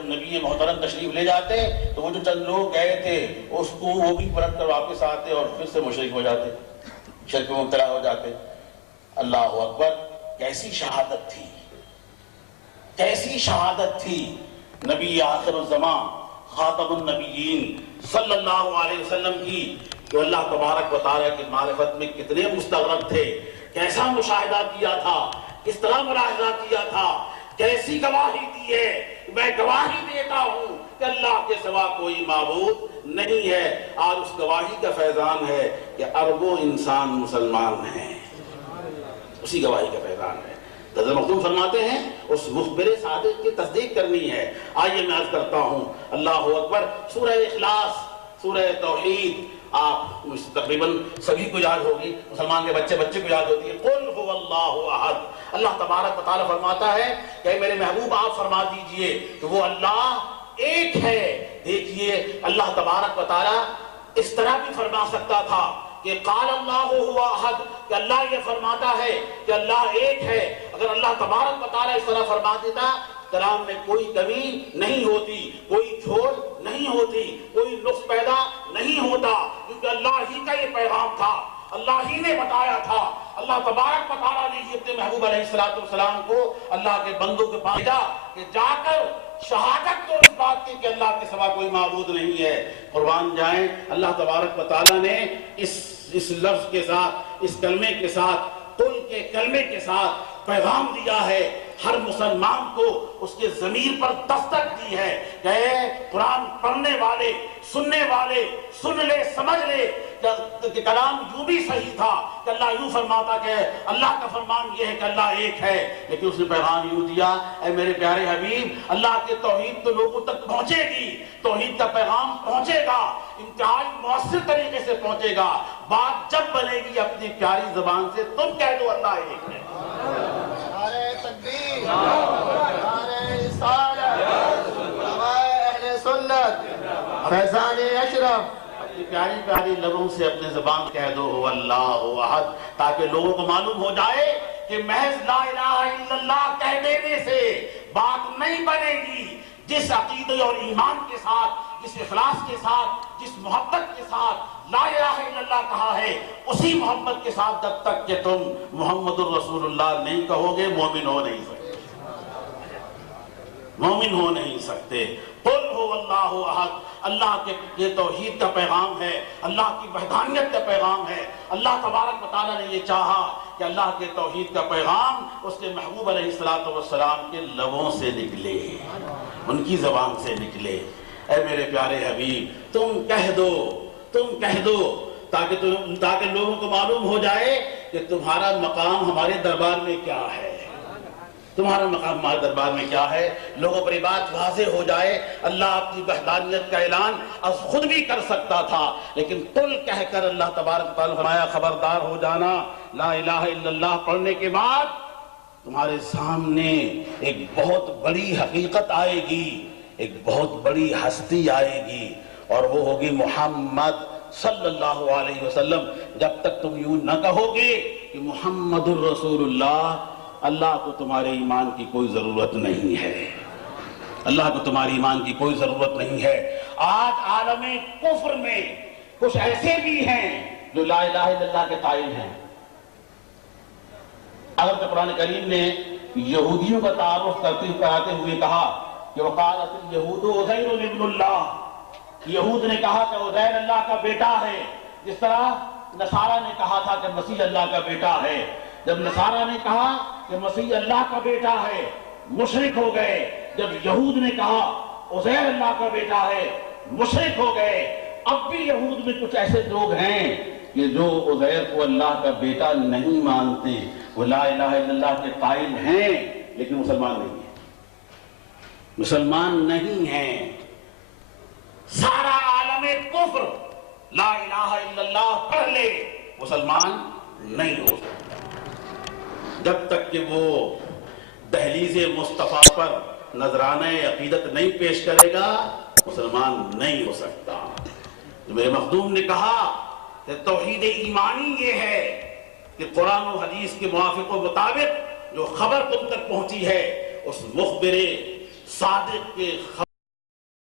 جب نبی محترم تشریف لے جاتے تو وہ جو چند لوگ گئے تھے اس کو وہ بھی پلٹ کر واپس آتے اور پھر سے مشرک ہو جاتے، شرک میں مبتلا ہو جاتے۔ اللہ اکبر، کیسی شہادت تھی، کیسی شہادت تھی نبی آخر الزمان خاتم النبیین صلی اللہ علیہ وسلم کی، کہ اللہ تبارک و تعالیٰ کی معرفت میں کتنے مستغرق تھے، کیسا مشاہدہ کیا تھا، کس طرح ملاحظہ کیا تھا، کیسی گواہی دی ہے۔ میں گواہی دیتا ہوں کہ اللہ کے سوا کوئی معبود نہیں ہے۔ آج اس گواہی کا فیضان ہے کہ اربوں انسان مسلمان ہیں، اسی گواہی کا فیضان ہے۔ حضرت مخدوم فرماتے ہیں اس مخبر صادق کی تصدیق کرنی ہے۔ آئیے میں عرض کرتا ہوں، اللہ اکبر، سورہ اخلاص، سورہ توحید آپ تقریباً سبھی کو یاد ہوگی، مسلمان کے بچے کو یاد ہوتی ہے۔ قل هو اللہ احد، اللہ تبارک و تعالیٰ فرماتا ہے کہ میرے محبوب آپ فرما دیجئے کہ وہ اللہ ایک ہے۔ دیکھیے اللہ تبارک و تعالیٰ اس طرح بھی فرما سکتا تھا کہ قال اللہ هو احد، کہ اللہ یہ فرماتا ہے کہ اللہ ایک ہے۔ اگر اللہ تبارک و تعالیٰ اس طرح فرما دیتا، کلام میں کوئی کمی نہیں ہوتی، کوئی جھوٹ نہیں ہوتی، کوئی نقص پیدا نہیں ہوتا، کیونکہ اللہ ہی کا یہ پیغام تھا، اللہ ہی نے بتایا تھا۔ اللہ تبارک و تعالیٰ نے اپنے محبوب علیہ السلام کو اللہ کے بندوں کے پاس بھیجا کہ جا کر شہادت کو اس بات کی کہ اللہ کے سوا کوئی معبود نہیں ہے۔ قربان جائیں، اللہ تبارک و تعالیٰ نے اس لفظ کے ساتھ، اس کلمے کے ساتھ، قل کے کلمے کے ساتھ پیغام دیا ہے، ہر مسلمان کو اس کے ضمیر پر دستک دی ہے کہ اے قرآن پڑھنے والے، سننے والے، سن لے، سمجھ لے کہ کلام یوں بھی صحیح تھا کہ اللہ یوں فرماتا کہ اللہ کا فرمان یہ ہے کہ اللہ ایک ہے، لیکن اس نے پیغام یوں دیا، اے میرے پیارے حبیب، اللہ کے توحید تو لوگوں تک پہنچے گی، توحید کا پیغام پہنچے گا، انتہائی مؤثر طریقے سے پہنچے گا۔ بات جب بنے گی اپنی پیاری زبان سے، تم کہہ دو اللہ ایک ہے۔ نعرہ تکبیر، نعرہ رسالت، اہل سنت، فیضان اشرف، اپنی پیاری پیاری لبوں سے اپنے زبان کہہ دو هو اللہ احد، تاکہ لوگوں کو معلوم ہو جائے کہ محض لا الہ الا اللہ کہہ دینے سے بات نہیں بنے گی۔ جس عقیدے اور ایمان کے ساتھ، جس اخلاص کے ساتھ، جس محبت کے ساتھ لا الہ الا اللہ کہا ہے، اسی محبت کے ساتھ جب تک کہ تم محمد الرسول اللہ نہیں کہو گے، مومن ہو نہیں سکتے، مومن ہو نہیں سکتے۔ قل هو اللہ احد، اللہ کے یہ توحید کا پیغام ہے، اللہ کی وحدانیت کا پیغام ہے۔ اللہ تبارک و تعالیٰ نے یہ چاہا کہ اللہ کے توحید کا پیغام اس کے محبوب علیہ السلام کے لبوں سے نکلے، ان کی زبان سے نکلے۔ اے میرے پیارے حبیب، تم کہہ دو، تم کہہ دو، تاکہ لوگوں کو معلوم ہو جائے کہ تمہارا مقام ہمارے دربار میں کیا ہے، تمہارا مقام ہمارے دربار میں کیا ہے۔ لوگوں پر یہ بات واضح ہو جائے۔ اللہ اپنی وحدانیت کا اعلان از خود بھی کر سکتا تھا، لیکن قل کہہ کر اللہ تبارک و تعالیٰ نے فرمایا خبردار ہو جانا، لا الہ الا اللہ پڑھنے کے بعد تمہارے سامنے ایک بہت بڑی حقیقت آئے گی، ایک بہت بڑی ہستی آئے گی، اور وہ ہوگی محمد صلی اللہ علیہ وسلم۔ جب تک تم یوں نہ کہو گے کہ محمد الرسول اللہ، اللہ کو تمہارے ایمان کی کوئی ضرورت نہیں ہے، اللہ کو تمہاری ایمان کی کوئی ضرورت نہیں ہے۔ آج عالم کفر میں کچھ ایسے بھی ہیں جو لا الہ الا اللہ کے قائل ہیں۔ اگر قرآن کریم نے یہودیوں کا تعارف کراتے ہوئے کہا کہ وقالت اليہود عزیر ابن اللہ، یہود نے کہا کہ عزیر اللہ کا بیٹا ہے، جس طرح نصارہ نے کہا تھا کہ مسیح اللہ کا بیٹا ہے۔ جب نصارہ نے کہا کہ مسیح اللہ کا بیٹا ہے، مشرک ہو گئے۔ جب یہود نے کہا عزیر اللہ کا بیٹا ہے، مشرک ہو گئے۔ اب بھی یہود میں کچھ ایسے لوگ ہیں کہ جو عزیر کو اللہ کا بیٹا نہیں مانتے، وہ لا الہ الا اللہ کے قائل ہیں لیکن مسلمان نہیں ہیں، مسلمان نہیں ہیں۔ سارا عالم کفر لا الہ الا اللہ پڑھ لے، مسلمان نہیں ہو سکتا جب تک کہ وہ دہلیز مصطفیٰ پر نذرانہ عقیدت نہیں پیش کرے گا، مسلمان نہیں ہو سکتا۔ میرے مخدوم نے کہا کہ توحید ایمانی یہ ہے کہ قرآن و حدیث کے موافق و مطابق جو خبر تم تک پہنچی ہے، اس مخبر صادق کے